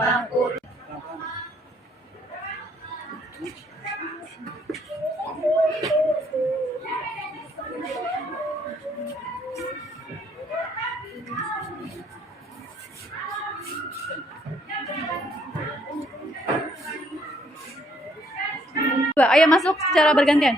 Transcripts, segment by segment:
50. Ayo masuk secara bergantian.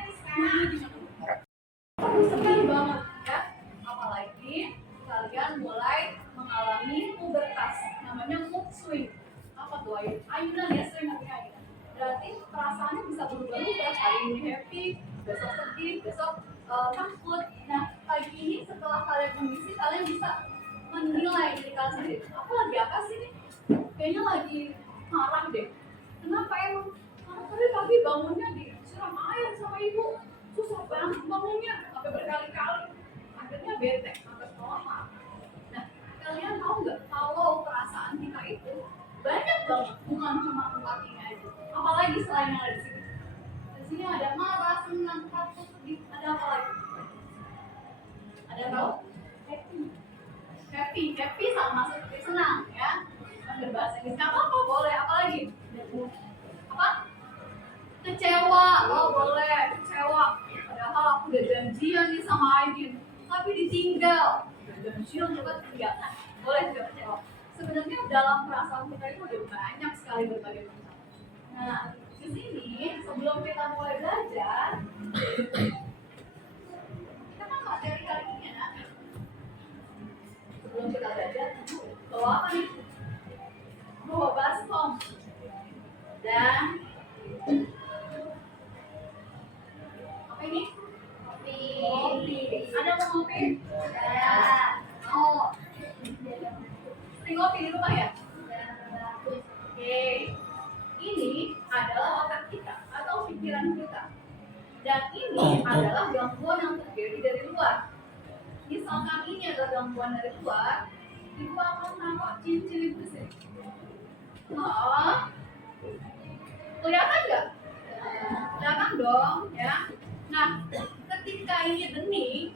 Sedih banget ya, apalagi kalian mulai mengalami pubertas, namanya mood swing. Apa tuh ayunan ya, sering namanya ayunan. Berarti perasaannya bisa berubah-ubah, hari ini happy, besok sedih, besok takut. Nah pagi ini setelah kalian kondisi, kalian bisa menilai diri kalian sendiri. Aku lagi apa sih nih? Kayaknya lagi marah deh. Kenapa emang? Karena tadi pagi bangunnya disiram air sama ibu, susah banget bangunnya sampai berkali-kali, akhirnya bete sampai sekolah. Nah kalian tahu nggak kalau perasaan kita itu banyak banget, bukan cuma 4 ini aja, apalagi selain yang ada di sini. Di sini ada marah, senang, takut, sedih, ada apa lagi? Ada yang tahu? Happy sama seperti senang ya. Berbahasa Inggris nggak apa-apa, boleh. Apa lagi? Apa? Kecewa. Oh boleh, kecewa. Padahal aku udah janjian nih sama Aidin, tapi ditinggal. Udah janjian juga kegiatan. Boleh juga kecewa. Sebenarnya dalam perasaan kita itu udah banyak sekali berbagai macam. Nah, di sini sebelum kita mulai belajar, kita kan materi kali ini ya. Sebelum kita belajar, bawa apa nih? Bawa baskom dan apa ini? Kopi. Ada mau kopi? Ya. Mau. Sering kopi di rumah ya? Oke. Ini adalah otak kita atau pikiran kita. Dan ini adalah gangguan yang terjadi dari luar. Misalkan ini adalah gangguan dari luar, ibu akan naruh cincin ibu di sini. Kelihatan nggak? Kelihatan dong, ya. Nah, ketika ini bening,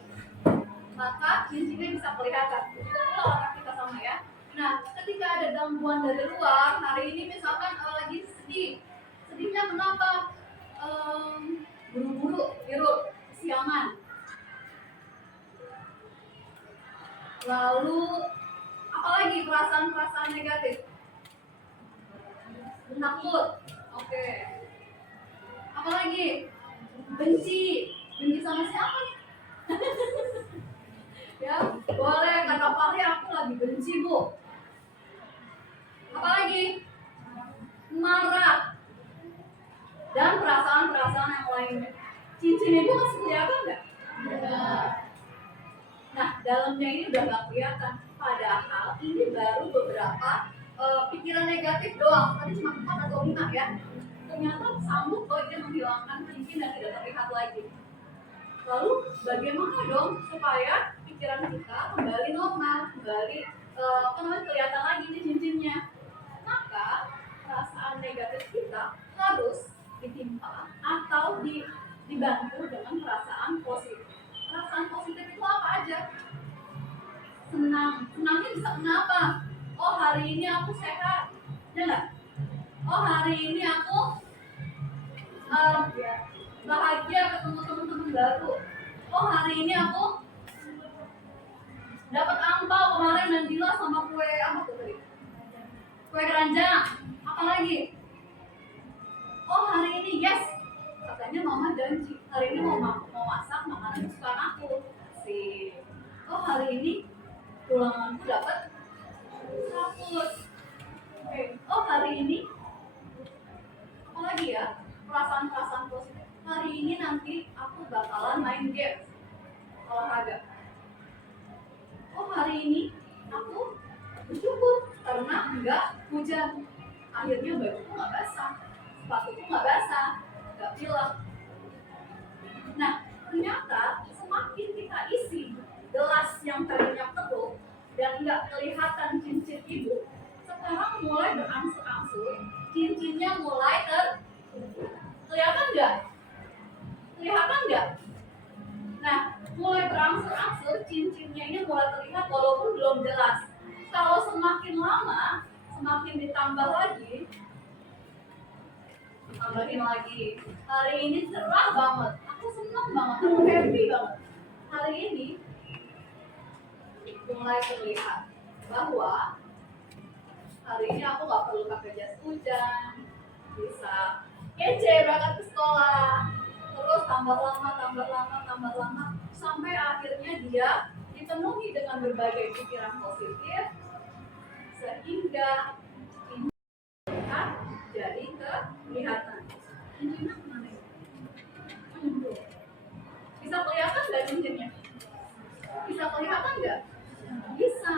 maka cincinnya bisa kelihatan. Itulah otak kita sama ya. Nah, ketika ada gangguan dari luar, hari ini misalkan lagi sedih. Sedihnya kenapa? Buru-buru, tidur, kesiangan. Lalu, apalagi perasaan-perasaan negatif? Takut. Oke. Apalagi? Benci sama siapa nih? Ya, boleh kata Fahri, aku lagi benci bu. Apalagi? Marah. Dan perasaan-perasaan yang lainnya. Cincin ibu masih kelihatan nggak? Nah, dalamnya ini udah nggak kelihatan. Padahal ini baru beberapa pikiran negatif doang. Tadi cuma 4 atau 5 ya. Ternyata sanggup kok dia menghilangkan cincin dan tidak terlihat lagi. Lalu bagaimana dong supaya pikiran kita kembali normal, kembali kelihatan lagi nih cincinnya? Maka perasaan negatif kita harus ditimpa atau dibantu dengan perasaan positif. Perasaan positif itu apa aja? Senang. Senangnya bisa kenapa? Oh hari ini aku sehat, ya nggak? Oh hari ini aku bahagia ketemu teman-teman baru. Oh hari ini aku dapat angpau kemarin dan Dila sama kue apa tuh tadi? Kue keranjang. Apa lagi? Oh hari ini yes, katanya mama janji hari ini mau masak makanan kesukaan aku. Oh hari ini pulanganku dapat 100. Oh hari ini apa lagi ya? Perasaan-perasaan positif. Hari ini nanti aku bakalan main game, olahraga. Oh hari ini aku bersyukur karena nggak hujan. Akhirnya bajuku nggak basah, sepatuku nggak basah, nggak pilek. Nah ternyata semakin kita isi gelas yang tadinya penuh dan nggak kelihatan cincin ibu, sekarang mulai berangsur-angsur cincinnya mulai kelihatan nggak? Kelihatan nggak? Nah, mulai berangsur-angsur cincinnya ini mulai terlihat walaupun belum jelas. Kalau semakin lama makin ditambah lagi, tambahin lagi. Hari ini cerah banget, aku senang banget, aku happy banget. Hari ini mulai terlihat bahwa hari ini aku nggak perlu pakai jas hujan, bisa kece berangkat ke sekolah. Terus tambah lama, sampai akhirnya dia dipenuhi dengan berbagai pikiran positif, sehingga ini jadi kelihatan. Cincinnya kemana ya? Bisa kelihatan nggak cincinnya? Bisa kelihatan nggak? Bisa.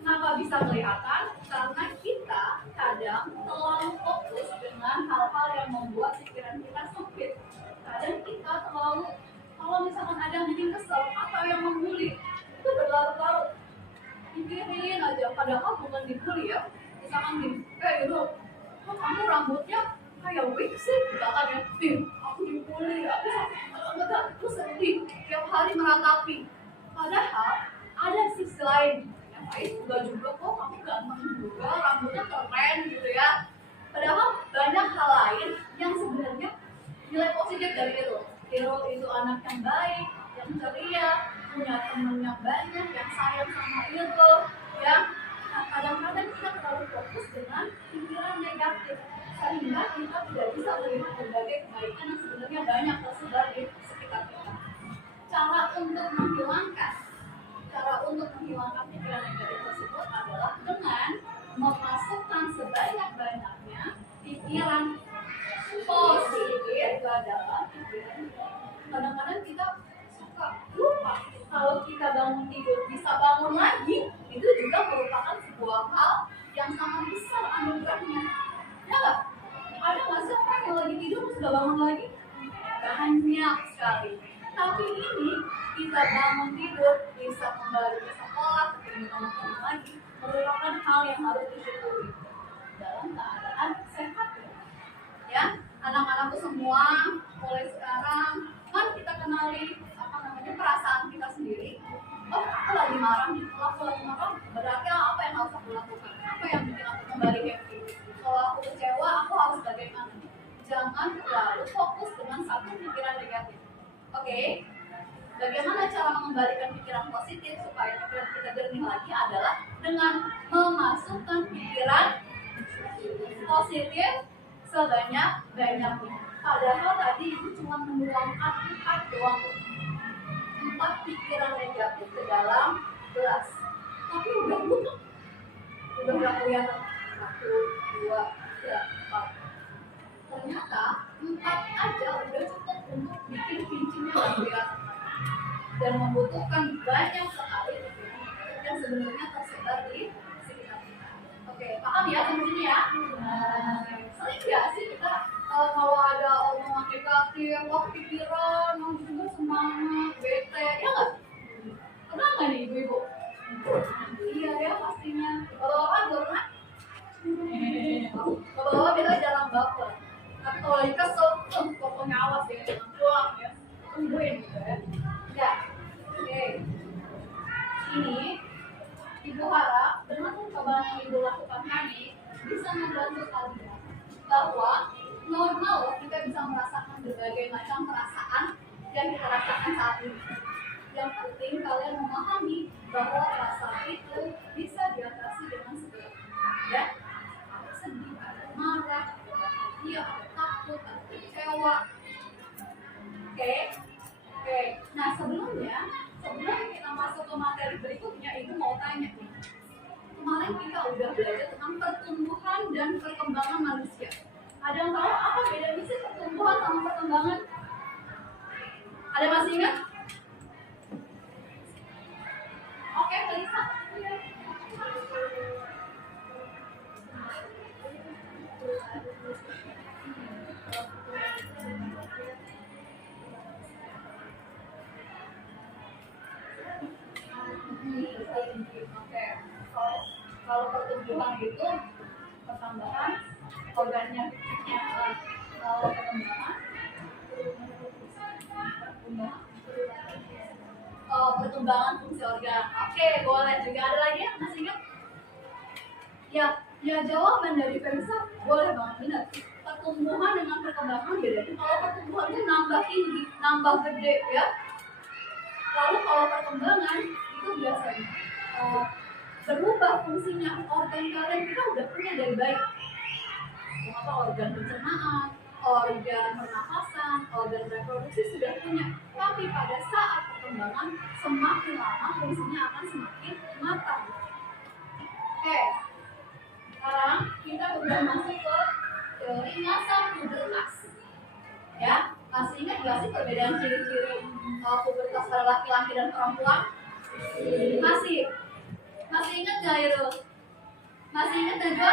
Kenapa bisa kelihatan? Karena kita kadang terlalu fokus dengan hal-hal yang membuat pikiran kita sempit. Kadang kita terlalu, kalau misalkan ada yang bikin kesel atau yang membuli, itu berlarut-larut. Pikirin aja, padahal bukan dibully ya. Misalkan gini, Iru, kok kamu rambutnya kayak wig sih? Misalkan ya, aku dibully, aku sakit, terus sedih, tiap hari meratapi. Padahal ada sisi lain. Enggak juga kok, kamu ganteng juga, rambutnya keren gitu ya. Padahal banyak hal lain yang sebenarnya nilai positif dari Iro. Iro itu anak yang baik, yang ceria, punya teman yang banyak, yang sayang sama Iro ya. Nah, kadang-kadang kita terlalu fokus dengan pikiran negatif sehingga kita tidak bisa melihat berbagai kebaikan yang sebenarnya banyak tersebar di sekitar kita. Cara untuk menghilangkan pikiran negatif tersebut adalah dengan memasukkan sebanyak-banyaknya pikiran positif ke dalam pikiran kita. Kadang-kadang kita suka lupa kalau kita bangun tidur bisa bangun lagi, itu juga merupakan sebuah hal yang sangat besar anugerahnya. Ya nggak? Ada nggak sih orang yang lagi tidur sudah bangun lagi? Banyak sekali. Tapi ini kita bangun tidur bisa kembali ke sekolah, ketemu teman-teman lagi, merupakan hal yang harus disyukuri dalam keadaan sehat ya. Anak-anakku semua, mulai sekarang kan kita kenali perasaan kita sendiri. Oh, aku lagi marah nih, kalau aku lagi marah berarti apa yang harus aku lakukan, apa yang bikin aku kembali happy. Kalau aku kecewa, aku harus bagaimana? Jangan terlalu fokus dengan satu pikiran negatif. Oke? Bagaimana cara mengembalikan pikiran positif supaya pikiran kita jernih lagi adalah dengan memasukkan pikiran positif sebanyak-banyaknya. Padahal tadi itu cuma menuangkan 4 doang, 4 pikiran negatif ke dalam gelas. Tapi udah butuh, udah nggak kelihatan 1, 2, 3, 4. Ternyata 4 aja udah cukup untuk bikin pincinya lebih dan membutuhkan banyak sekali yang sebenarnya tersebar di sekitar kita. Oke, paham ya sampai sini ya? Sering nggak sih kita kalau ada omongan negatif, wah pikiran, juga semangat, bete, ya nggak? Pernah nggak nih ibu-ibu? Iya ya pastinya. Bapak-bapak nggak pernah? Bapak-bapak biasanya jarang baper. Tapi kalau lagi kesel, pokoknya awas ya, jangan pulang ya. Tungguin gitu ya. Ya, oke. Ini Ibu harap dengan percobaan yang Ibu lakukan tadi bisa membantu kalian bahwa normal loh kita bisa merasakan berbagai macam perasaan yang kita rasakan saat ini. Yang penting kalian memahami bahwa perasaan itu bisa diatasi dengan segera. Ya, ada sedih, ada marah, ada bahagia, ada takut, ada kecewa. Oke. Nah sebelum kita masuk ke materi berikutnya, Ibu mau tanya nih. Kemarin kita udah belajar tentang pertumbuhan dan perkembangan manusia. Ada yang tahu apa bedanya sih pertumbuhan sama perkembangan? Ada masih ingat? Oke, Lisa. Oke, kalau pertumbuhan itu pertambahan organnya, kalau pertumbangan fungsi organ. Oke, boleh juga. Ada lagi yang masih ingat? Ya jawaban dari Felisa boleh banget benar. Pertumbuhan dengan perkembangan beda. Kalau pertumbuhannya nambah tinggi, nambah gede ya. Lalu kalau perkembangan itu biasanya berubah fungsinya. Organ kalian kita udah punya dari bayi. Apa organ pencernaan, organ pernapasan, organ reproduksi sudah punya. Tapi pada saat perkembangan semakin lama fungsinya akan semakin matang. Oke, sekarang kita udah masuk ke teori ngasah pubertas. Ya, masih ingat nggak sih perbedaan ciri-ciri pubertas pada laki-laki dan perempuan? Masih ingat nggak Irul? Masih ingat Najwa?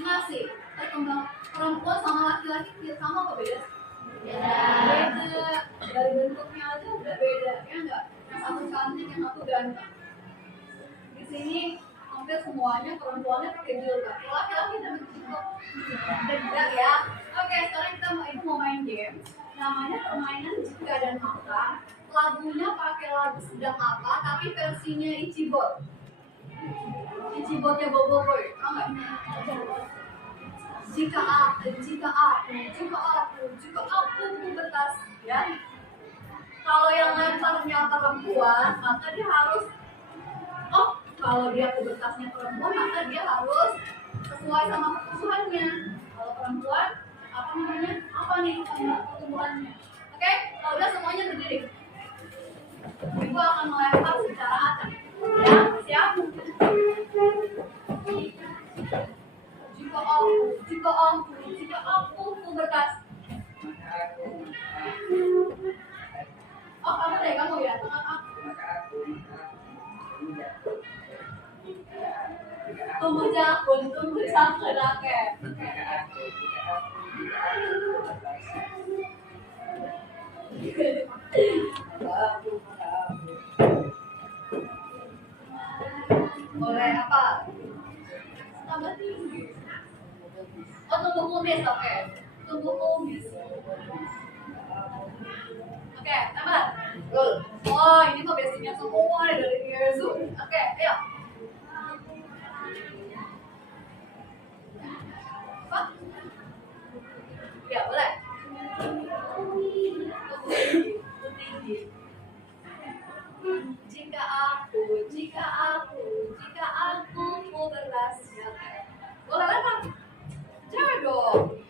Masih. Perkembangan perempuan sama laki-laki sama apa beda? Beda. Dari bentuknya aja udah beda, ya nggak? Yang satu cantik, yang satu ganteng. Di sini hampir semuanya perempuannya pakai jilbab. Laki-laki dan cukup beda ya. Oke, sekarang kita mau main game. Namanya permainan jika dan maka. Lagunya pakai lagu sedang apa, tapi versinya Ichibot. Ichibotnya Bobo Boy, tau nggak? Jika aku pubertas, ya. Kalau yang lemparnya perempuan, maka dia harus, kalau dia pubertasnya perempuan, maka dia harus sesuai sama pertumbuhannya. Kalau perempuan, apa nih pertumbuhannya? Oke, kalau udah semuanya berdiri. Ibu akan melempar secara acak. Ya, siap? Jika aku pubertas. Kamu ya, tengah aku. Tumbuh cakep. Boleh apa? Tambah tinggi. Tumbuh kumis, oke. Tumbuh kumis. Oke, tambah. Oh, ini kok basicnya semua dari Yesu. Oke, ayo. Apa? Ya, boleh. Tinggi. Jika aku pubertas, ya. Boleh lempar. Cewek dong.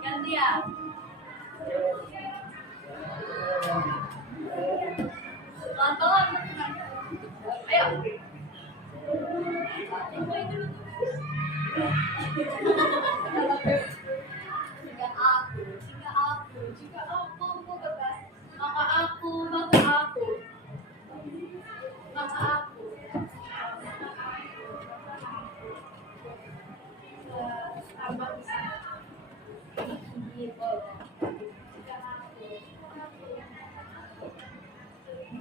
Gantian. Pelan-pelan. Ayo. Jika aku pubertas, maka aku. Tambah bisa.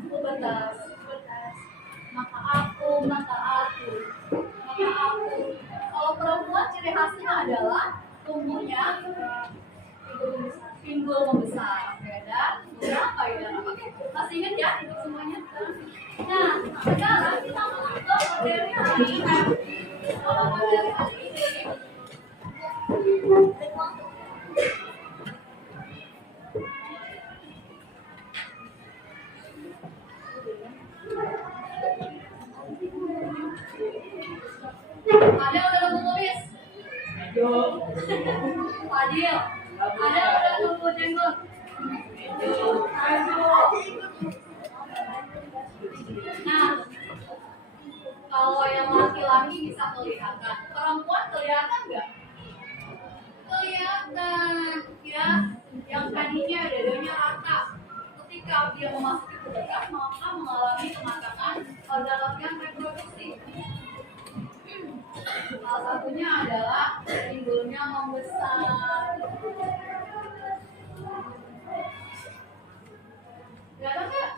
Pubertas. Maka aku. Kalau perempuan ciri khasnya adalah tumbuhnya pinggul membesar. Oke, dan berapa ya? Oke, masih ingat ya untuk semuanya? Nah, sekarang kita masuk ke materi hari ini. Kalau materi hari ini ada udah nunggu tulis? Adil, ada udah nunggu jenggot? Nah, kalau yang laki-laki bisa kelihatan, perempuan kelihatan nggak? Kelihatan, ya. Yang tadinya dadanya rata, ketika dia memasuki pubertas maka mengalami kematangan organ reproduksi. Salah satunya adalah pinggulnya membesar. Kelihatan nggak?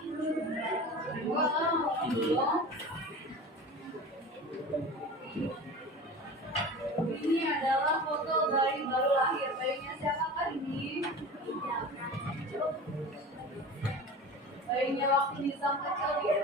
Wow, ini adalah foto bayi baru lahir. Bayinya siapakah ini? Bayinya waktu Nizam kecil ya?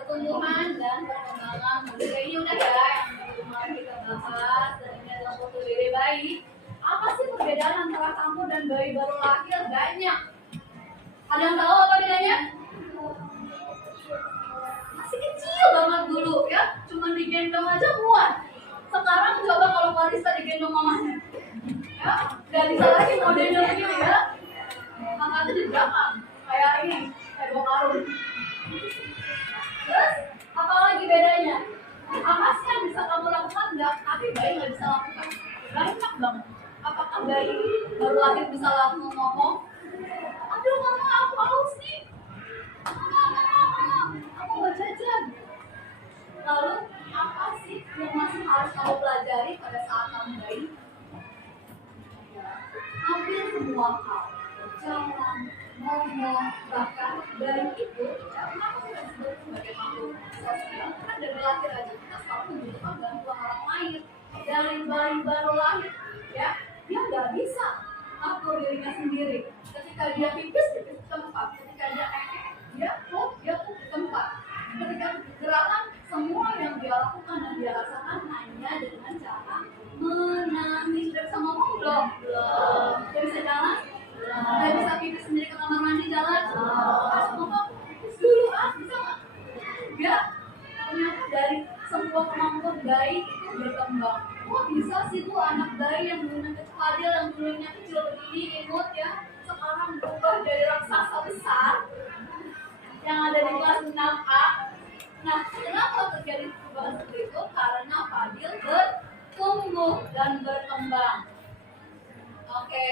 pertumbuhan dan perkembangan manusia. Ini udah ya yang kemarin kita bahas, dan ini adalah foto dede bayi. Apa sih perbedaan antara kamu dan bayi baru lahir? Banyak. Ada yang tahu apa bedanya? Masih kecil banget dulu ya, cuma digendong aja muat. Sekarang coba kalau Marisa digendong mamanya, ya, dan bisa lagi modelnya begini ya, angkatnya di belakang kayak ini, kayak bawa karung. Terus apa lagi bedanya? Apa sih yang bisa kamu lakukan? Enggak, tapi bayi nggak bisa lakukan. Banyak banget. Apakah bayi baru lahir bisa langsung ngomong? Aduh mama, aku haus nih. Mama, aku mau jajan. Lalu apa sih yang masih harus kamu pelajari pada saat kamu bayi? Hampir semua hal, jalan, ngomong, bahkan bayi itu karena aku sudah disebut sebagai makhluk sosial, kan dari lahir aja kita selalu membutuhkan bantuan orang lain. Dari bayi baru lahir, ya, dia nggak bisa atur dirinya sendiri. Ketika dia pipis di tempat, ketika dia dia tuh di tempat. Ketika gerakan, semua yang dia lakukan dan dia rasakan hanya dengan cara menangis. Sudah bisa ngomong belum? Belum. Sudah bisa jalan? Sudah bisa pipis sendiri ke kamar mandi jalan? Pas ngomong, pipis dulu bisa nggak? Ya, ternyata dari sebuah kemampuan bayi itu berkembang. Kok bisa sih tuh anak bayi yang dulunya kecil Fadil, yang dulunya kecil begini imut ya, sekarang berubah jadi raksasa besar yang ada di kelas 6A. Nah, kenapa terjadi perubahan seperti itu? Karena Fadil bertumbuh dan berkembang. Oke,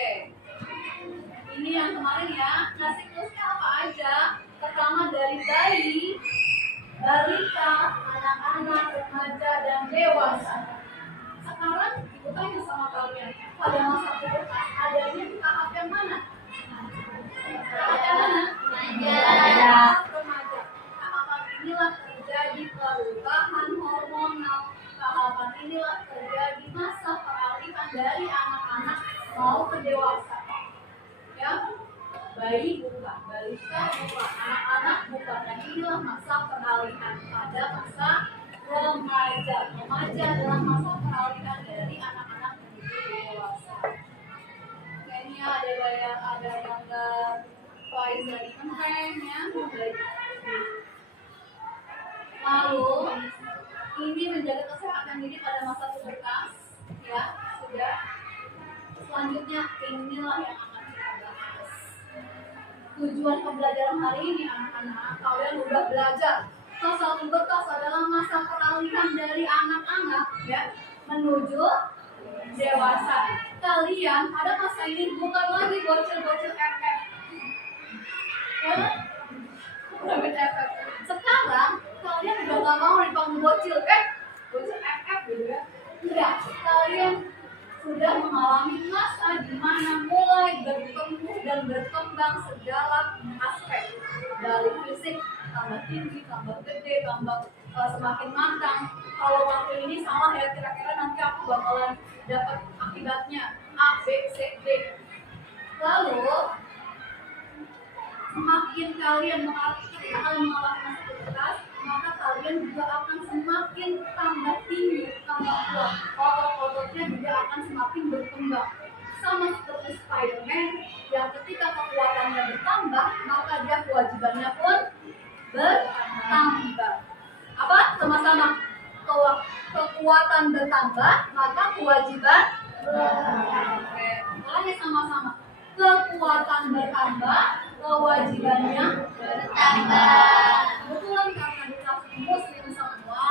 ini yang kemarin ya. Nah, siklusnya apa aja? Pertama dari bayi, balita, anak-anak, remaja, dan dewasa. Sekarang ibu tanya sama kalian, pada masa pubertas adanya di tahap yang mana? Tahap yang mana? Remaja. Tahapan inilah terjadi perubahan hormonal. Tahapan inilah terjadi masa peralihan dari anak-anak mau ke dewasa. Ya, bayi bukan, balita bukan, anak-anak bukan, dan inilah masa peralihan pada masa remaja. Remaja adalah masa peralihan dari anak-anak menuju dewasa. Kayaknya ada gambar Faiz dari Menteng ya. Lalu ini menjaga kesehatan diri pada masa pubertas ya, sudah. Selanjutnya inilah yang akan kita bahas. Tujuan pembelajaran hari ini anak-anak, kalian udah belajar. Masa pubertas adalah masa peralihan dari anak-anak ya menuju dewasa. Kalian pada masa ini bukan lagi bocil-bocil FF. Ya? Bukan FF. Sekarang kalian udah gak mau dipanggil bocil, bocil FF gitu ya. Tidak, kalian sudah mengalami masa di mana mulai bertumbuh dan berkembang segala aspek, dari fisik tambah tinggi, tambah gede, tambah semakin matang. Kalau waktu ini salah ya, kira-kira nanti aku bakalan dapat akibatnya A, B, C, D. Lalu semakin kalian mengalami masa pubertas, maka kalian juga akan semakin tambah tinggi, tambah kuat. Otot-ototnya juga akan semakin berkembang. Sama seperti Spiderman yang ketika kekuatannya bertambah, maka dia kewajibannya pun bertambah. Apa? Sama-sama. Kekuatan bertambah, maka kewajiban bertambah. Oke, mulai sama-sama. Kekuatan bertambah, kewajibannya bertambah. Kebetulan karena kita muslim semua,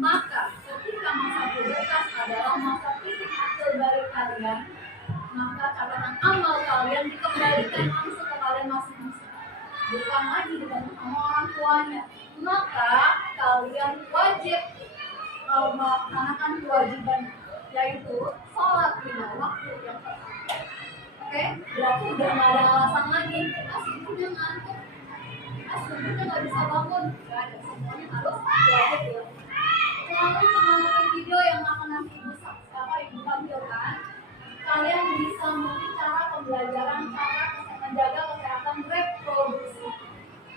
maka ketika masa pubertas adalah masa titik akhir dari kalian, maka catatan amal kalian dikembalikan langsung ke kalian masing-masing, bukan lagi dibantu sama orang tuanya. Maka kalian wajib melaksanakan kewajiban, yaitu sholat lima waktu yang tepat. Oke, berarti udah nggak ada alasan lagi. Subuhnya ngantuk, subuhnya nggak bisa bangun, nggak ada. Semuanya harus wajib ya. Melalui pengamatan video yang akan nanti ibu tampilkan, kalian bisa melihat cara pembelajaran, cara menjaga kesehatan reproduksi.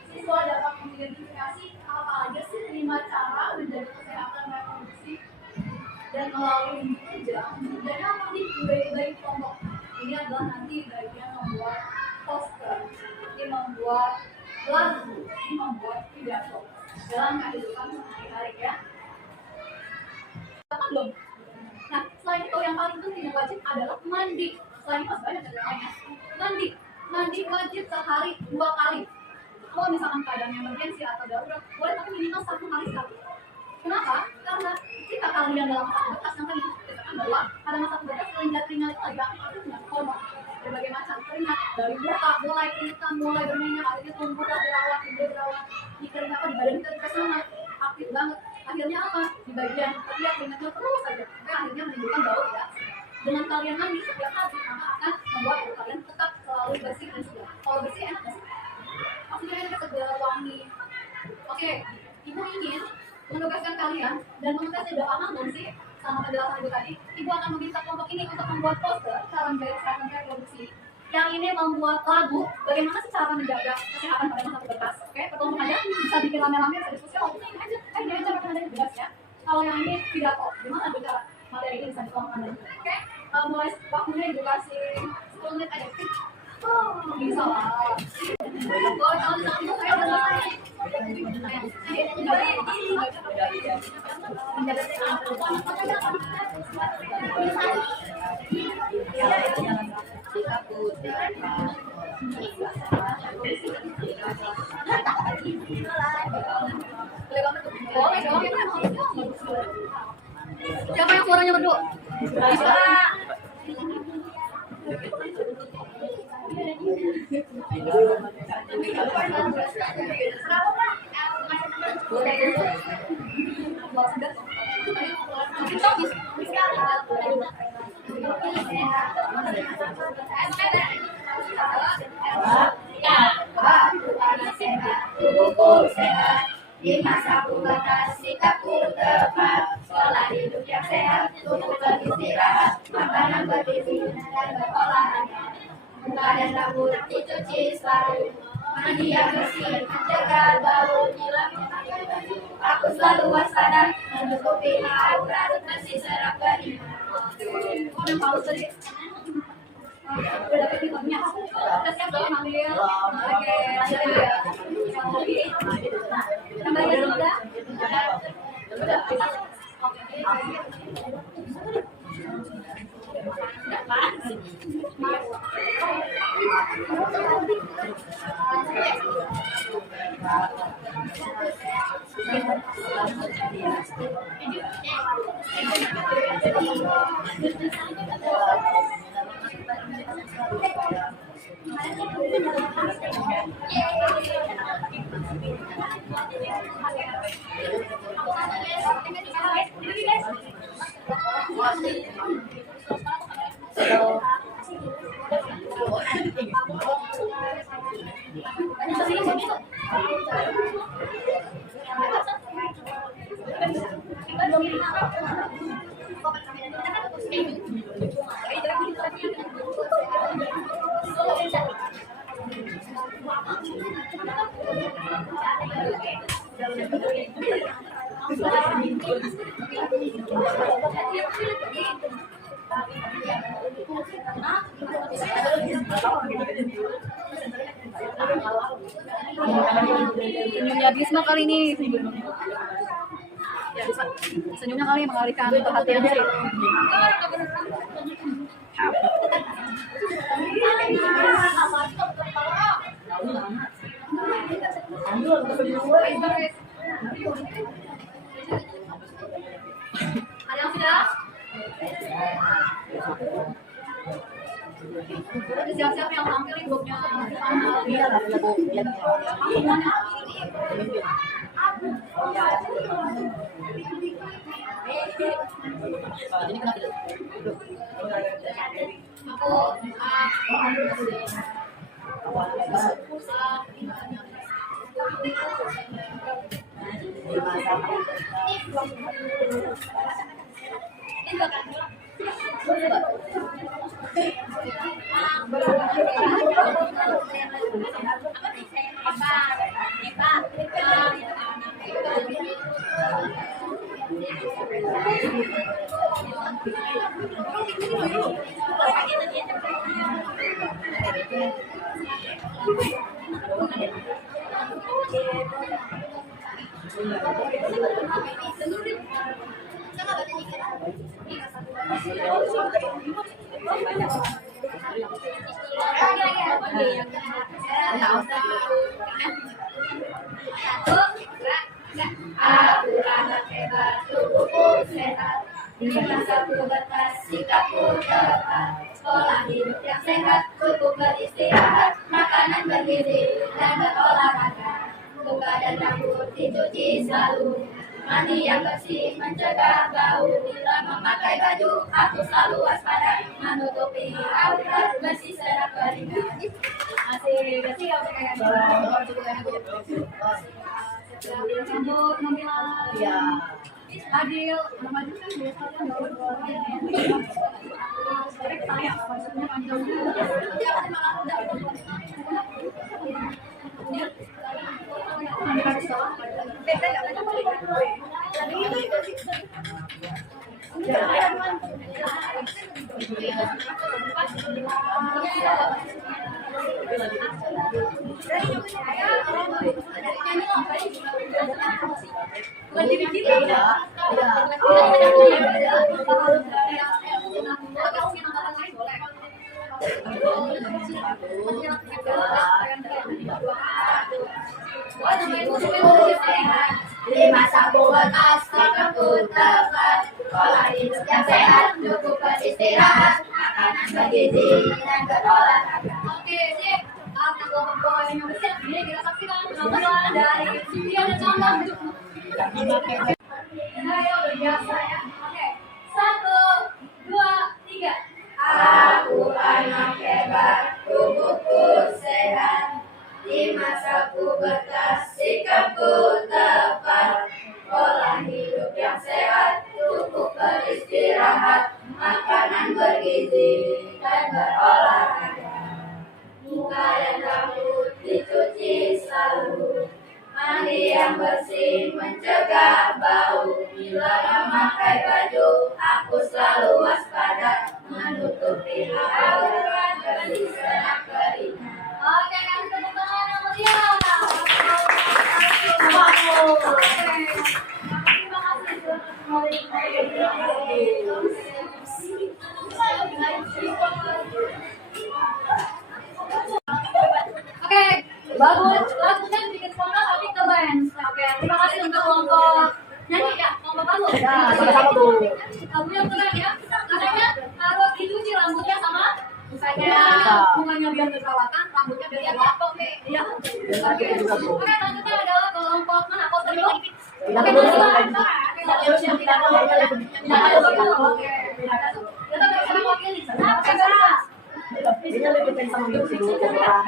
Siswa dapat mengidentifikasi apa aja sih cara menjaga kesehatan reproduksi dan melalui kerja dan apa nih baik kelompok ini adalah nanti bagian membuat poster, ini membuat lagu, ini membuat pidato dalam kehidupan sehari-hari ya. Belum. Nah, selain itu yang paling penting yang wajib adalah mandi. Selain itu masih banyak yang lainnya. Mandi wajib sehari 2 kali. Kalau misalkan keadaan emergensi atau darurat, boleh tapi minimal 1 hari sekali. Kenapa? Karena jika kalian dalam masa bekas yang tadi dikatakan bahwa pada masa bekas keringat itu lagi aktif dengan hormon berbagai macam keringat dari muka mulai keringetan mulai berminyak akhirnya tumbuh berawat di keringat apa di badan kita juga sama aktif banget. Akhirnya apa? Di bagian ketiak keringatnya terus saja sampai akhirnya menimbulkan bau ya. Dengan kalian mandi setiap hari maka akan membuat tubuh kalian tetap selalu bersih dan segar. Kalau bersih enak nggak sih? Maksudnya enak segar wangi. Oke, ibu ingin menugaskan kalian dan mengetes udah paham belum sih sama penjelasan ibu tadi? Ibu akan meminta kelompok ini untuk membuat poster cara menjaga kesehatan reproduksi. Yang ini membuat lagu bagaimana sih cara menjaga kesehatan pada masa pubertas. Oke, kelompok aja bisa bikin rame-rame, bisa diskusi. Oh, ini aja, ini aja rekomendasi jelas ya. Kalau yang ini pidato, gimana bicara materi ini bisa dikelompok anda. Oke, mulai waktunya edukasi 10 menit aja. Oh, bisa lah. Boleh kalau di sana saya udah selesai. Siapa yang suaranya berdua? Bisa. Di masa pubertas sikapku tepat, pola hidup yang sehat, tubuh beristirahat, makanan bergizi dan berolahraga, muka dan rambut dicuci selalu, mandi yang bersih, mencegah bau, bila memakai baju, aku selalu waspada, menutupi aurat, bersih serap beri. Udah dapet filmnya. Kita siap dong ambil. Oke, lanjut ya. Kembali dulu udah. Senyumnya Bisma kali ini. Ya, senyumnya kali mengalihkan perhatian sih. Ada yang sudah? Siap-siap yang tampil ibunya. Aku anak hebat, tubuhku sehat. Di masaku bertas, sikapku tepat. Pola hidup yang sehat, cukup beristirahat. Makanan bergizi dan berolahraga. Muka dan rambut dicuci selalu. Mandi yang bersih mencegah bau. Bila memakai baju, aku selalu waspada. Menutupi aurat bersih serta keringat. Masih bersih ya kayak rambut ngambilan. Iya. Adil, maju kan biasanya bawa saya maksudnya panjang. Di masaku bertas, sikapku tepat. Pola hidup yang sehat, cukup beristirahat. Makanan bergizi dan berolahraga. Oke, sip. Atas kelompok yang bersih, ini kita saksikan penampilan dari Cynthia dan Chandra. Ayo berbiasa ya. Oke, 1, 2, 3. Aku anak hebat, tubuhku sehat. Di masaku bertas, sikapku tepat. Pola hidup yang sehat, cukup beristirahat. Makanan bergizi dan berolahraga. Muka dan rambut dicuci selalu. Mandi yang bersih mencegah bau. Bila memakai baju, aku selalu waspada. Menutupi aurat bersih serta keringat. Oke, kasih tepuk tangan yang meriah. Terima Oke, bagus. Lagunya bikin spontan tapi keren. Oke, terima kasih untuk kelompok nyanyi ya, kelompok baru. Ya, sama-sama Bu. Lagunya keren ya. Katanya harus dicuci rambutnya sama misalnya bunganya biar berperawatan, rambutnya biar jatuh. Iya. Oke, selanjutnya adalah kelompok mana? Poster dulu. Oke, kita bersama wakili. Oke, beras. Ini lebih pengen sama musik dulu kan orang.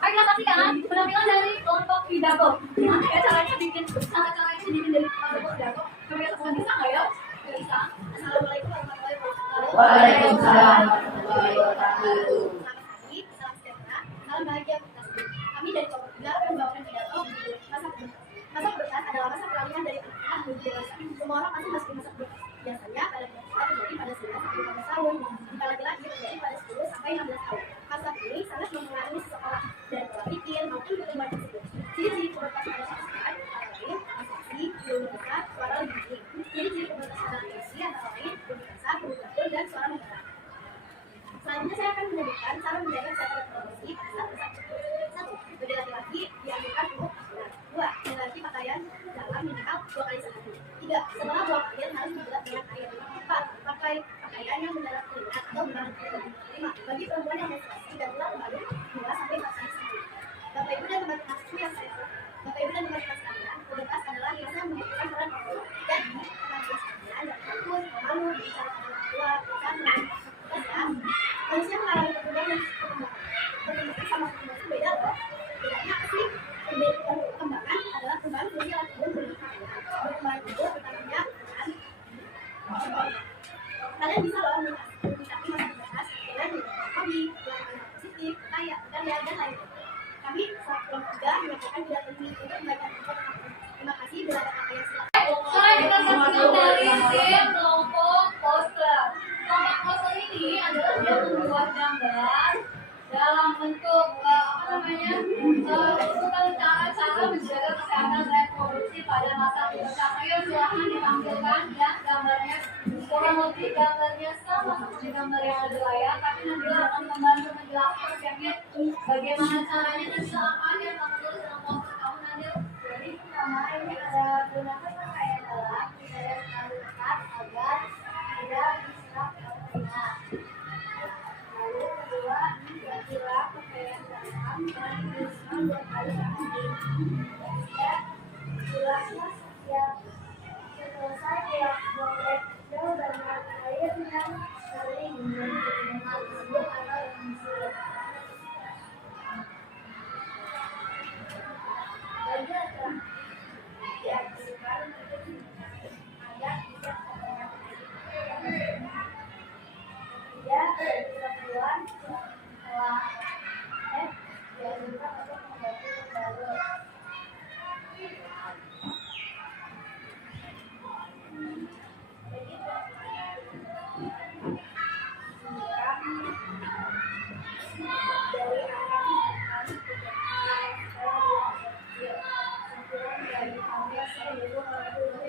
Ayo kita saksikan penampilan dari kelompok pidato. Gimana ya caranya bikin cara-caranya bikin dari kelompok pidato? Coba kita semua bisa nggak ya? Bisa. Assalamualaikum warahmatullahi wabarakatuh. Waalaikumsalam warahmatullahi wabarakatuh. Salam bahagia kita semua. Kami dari kelompok 3 akan membawakan pidato masa berkas adalah masa peralihan dari anak menuju dewasa. Semua orang pasti masuk masa berkas. Biasanya pada dewasa terjadi pada 11 sampai 15 tahun. Jika laki-laki terjadi pada 10 sampai 16 tahun. Masa ini sangat mempengaruhi seseorang dari pola pikir maupun pertumbuhan tersebut. Ciri-ciri pubertas pada seseorang antara lain asumsi, belum besar, suara lebih tinggi. Ciri-ciri pubertas pada laki-laki antara lain belum besar, belum betul, dan suara mendengar. Selanjutnya saya akan menyebutkan cara menjaga kesehatan reproduksi pada saat bersatu. Bagi laki-laki dianjurkan untuk asuran. 2. Mengganti pakaian dalam minimal 2 kali sehari. 3. Setelah buang air harus dibilas dengan air. 4. Pakai pakaian yang mendarat keringat atau menahan air. 5. Bagi perempuan yang menstruasi dan ulang kembali 2 sampai 4 kali sehari. Bapak Ibu dan teman-temanku yang saya Bapak Ibu dan teman-teman sekalian, pubertas adalah yang membutuhkan peran orang. Jadi, teman-teman sekalian dan takut, malu, bicara pada orang tua, bercanda. Manusia mengalami perkembangan sama perkembangan beda loh. Bedanya sih perkembangan adalah perubahan fungsi alat tubuh perkembangan tubuh pertamanya kalian bisa loh mengikuti masa hobi, melakukan hal positif, kaya, karya, dan lain-lain. Kami saat kelompok 3 menyatakan tidak penting untuk membacakan buku. Terima kasih. Bila ada apa yang silakan. Sekarang kita saksikan dari tim kelompok poster. Kelompok poster ini adalah dia membuat gambar dalam bentuk bukan cara-cara menjaga kesehatan reproduksi pada masa dewasa. Ayo silahkan ditampilkan ya gambarnya. Kurang lebih gambarnya sama seperti gambar yang ada di layar, tapi Nabila akan membantu menjelaskan sedikit bagaimana caranya dan silakan yang akan tulis dalam poster kamu Nabil. Jadi pertama ini ada gunakan pakaian dalam tidak terlalu dekat agar tidak diserap telinga. Lalu kedua ini gantilah pakaian dalam dan diusapkan 2 kali sehari. Ketiga, jelaslah setiap selesai tiap boleh jauh dengan air yang sering dengan sebelum atau menyusul. Belajar diaktifkan ayat tidak ya keperluan setelah diajukan untuk membantu baru. Dari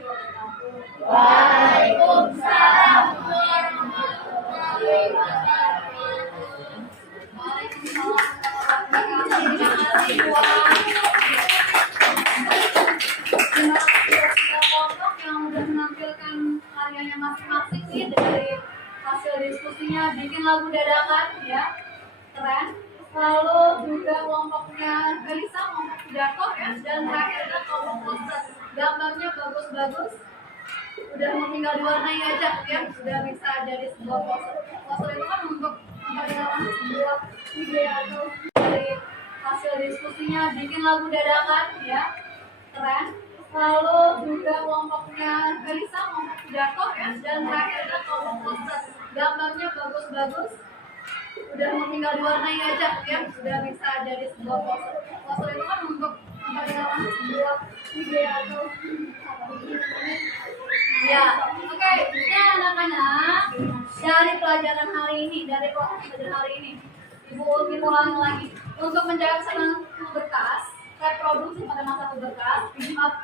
anak Waalaikumsalam warahmatullahi wabarakatuh. Terima kasih kelompok yang sudah menampilkan karyanya masing-masing nih dari hasil diskusinya bikin lagu dadakan ya, keren. Lalu juga kelompoknya Elisa, kelompok pidato ya, dan terakhirnya kelompok poster. Gambarnya bagus-bagus, udah mau tinggal diwarnai aja ya, sudah bisa jadi sebuah poster. Poster itu kan untuk memperkenalkan sebuah ide atau dari hasil diskusinya bikin lagu dadakan ya, keren. Lalu juga kelompoknya Elisa, kelompok pidato ya, dan terakhirnya kelompok poster. Gambarnya bagus-bagus, udah mau tinggal diwarnai aja ya, sudah bisa jadi sebuah poster. Poster itu kan untuk memperkenalkan sebuah ide atau ya, oke. Nah anak-anak, dari pelajaran hari ini, dari pelajaran hari ini, Ibu ulangi lagi untuk menjaga kesehatan berkas reproduksi pada masa pubertas.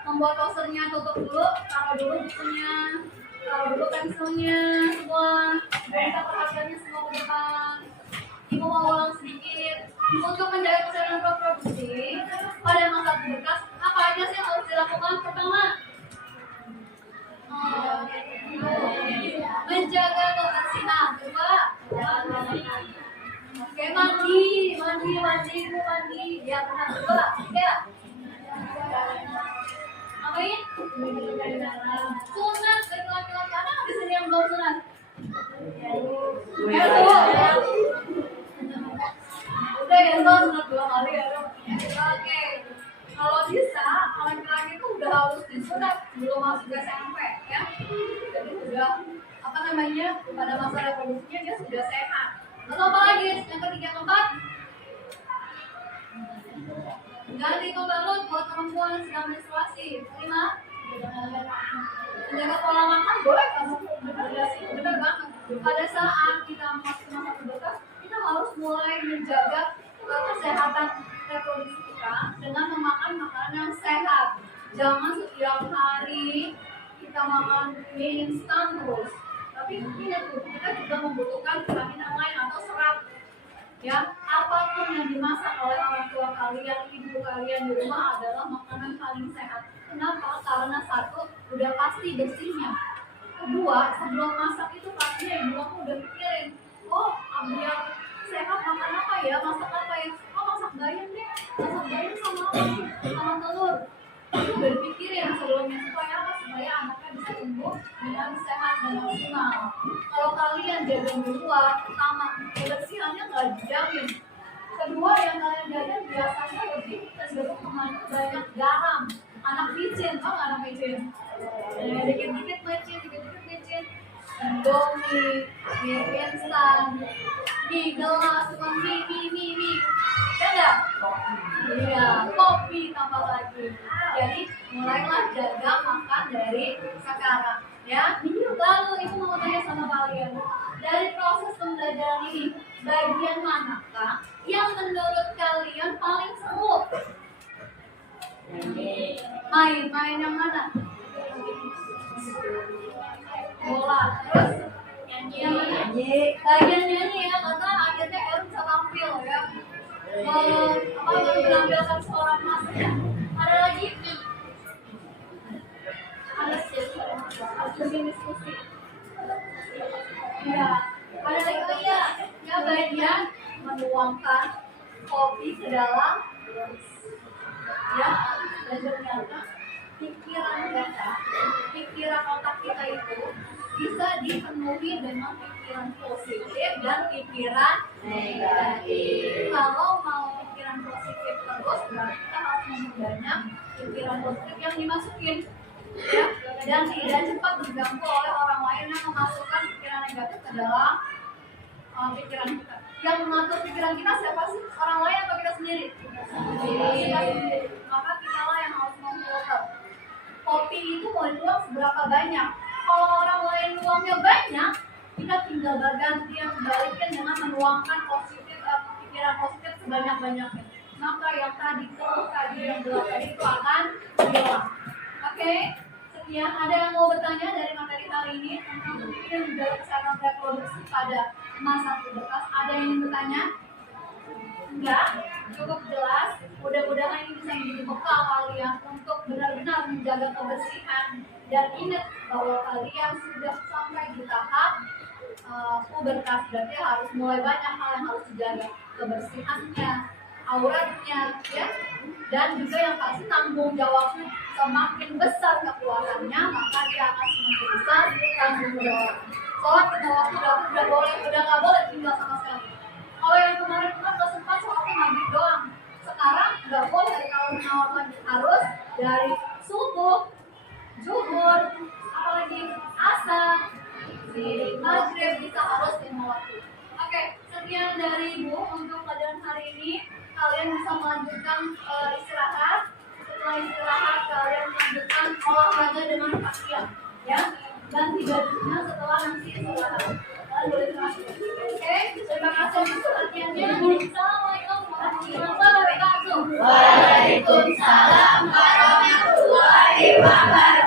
Membuat posternya tutup dulu, taruh dulu bukunya, taruh dulu pensilnya, semua. Kita perhatiannya semua ke depan. Ibu mau ulang sedikit. Untuk menjaga kesehatan reproduksi pada masa pubertas, apa aja sih yang harus dilakukan? Pertama, menjaga kebersihan. Kedua, oke, mandi. Ya, benar. Kedua, tiga. Ngapain? Sunat bagi laki-laki. Ada nggak di sini yang belum sunat? Udah ya, sunat 2 kali ya. Oke. Kalau bisa, laki-laki itu udah harus disunat belum masuk SMP ya. Jadi udah pada masa reproduksinya dia sudah sehat. Atau apa lagi? Yang ketiga, keempat, ganti pembalut buat perempuan yang sedang menstruasi. Kelima, menjaga pola makan. Boleh kamu benar banget. Pada saat kita masuk masa pubertas, kita harus mulai menjaga kesehatan reproduksi kita dengan memakan makanan yang sehat. Jangan setiap hari kita makan mie instan terus. Tapi ingat tuh, kita juga membutuhkan vitamin yang lain atau serat. Ya, apapun yang dimasak oleh orang tua kalian, ibu kalian di rumah adalah makanan paling sehat. Kenapa? Karena satu, udah pasti bersihnya. Kedua, sebelum masak itu pastinya ibu kamu udah pikirin, oh biar sehat makan apa ya, masak apa ya? Oh masak bayam deh, masak bayam sama telur. Itu udah dipikirin sebelumnya supaya apa? Supaya anaknya bisa tumbuh dengan sehat dan maksimal. Kalau kalian jaga di luar, pertama kebersihannya nggak dijamin. Kedua, yang kalian jaga biasanya lebih cenderung mengandung banyak garam. Anak micin, tau nggak anak micin? Dikit-dikit micin. Indomie, mie instan, mie gelas, cuma mie. Ya enggak? Iya, kopi tambah lagi. Jadi mulailah jaga makan dari sekarang, ya. Lalu ibu mau tanya sama kalian, dari proses pembelajaran ini, bagian manakah yang menurut kalian paling seru? Main yang mana? Bola, terus yang mana? Bagian nyanyi ya, karena akhirnya Erin bisa tampil ya. Menampilkan suara emasnya. Ada lagi? Ada diskusi. Ya, ada lagi oh iya, ya bagian menuangkan kopi ke dalam ya, dan ternyata pikiran otak kita itu bisa dipenuhi dengan pikiran positif dan pikiran negatif. Kalau mau pikiran positif terus, berarti kita harus memperbanyak pikiran positif yang dimasukin, ya, dan tidak cepat terganggu oleh orang lain yang memasukkan pikiran negatif ke dalam pikiran kita. Yang mengatur pikiran kita siapa sih? Orang lain atau kita sendiri? Kita sendiri. Maka kitalah yang harus memfilter. Kopi itu mau diluang seberapa banyak? Kalau orang lain luangnya banyak, kita tinggal berganti yang balikin dengan menuangkan pikiran positif sebanyak-banyaknya. Maka yang tadi yang gelap tadi itu akan hilang. Oke? Sekian. Ada yang mau bertanya dari materi hari ini tentang mungkin menjaga kesehatan reproduksi pada masa pubertas? Ada yang ingin bertanya? Enggak? Cukup jelas. Mudah-mudahan ini bisa menjadi bekal kalian untuk benar-benar menjaga kebersihan. Dan ingat bahwa kalian sudah sampai di tahap pubertas, berarti harus mulai banyak hal yang harus dijaga, kebersihannya, auratnya, ya. Dan juga yang pasti tanggung jawabnya, semakin besar kekeluarannya, maka dia akan semakin besar tanggung jawab. Sholat kita waktu udah nggak boleh tinggal sama sekali. Kalau yang kemarin udah sempat sholatnya maghrib doang, sekarang nggak boleh dari kawan-kawan lagi, harus dari subuh, zuhur, apalagi asar, maghrib, kita harus 5 waktu. Oke, sekian dari Ibu untuk pelajaran hari ini. Kalian bisa melanjutkan istirahat. Setelah istirahat kalian melanjutkan olahraga dengan pasien, ya. Dan tidaknya setelah nanti istirahat. Kalian boleh istirahat. Oke, terima kasih atas perhatiannya. Assalamualaikum warahmatullahi wabarakatuh. Waalaikumsalam warahmatullahi wabarakatuh.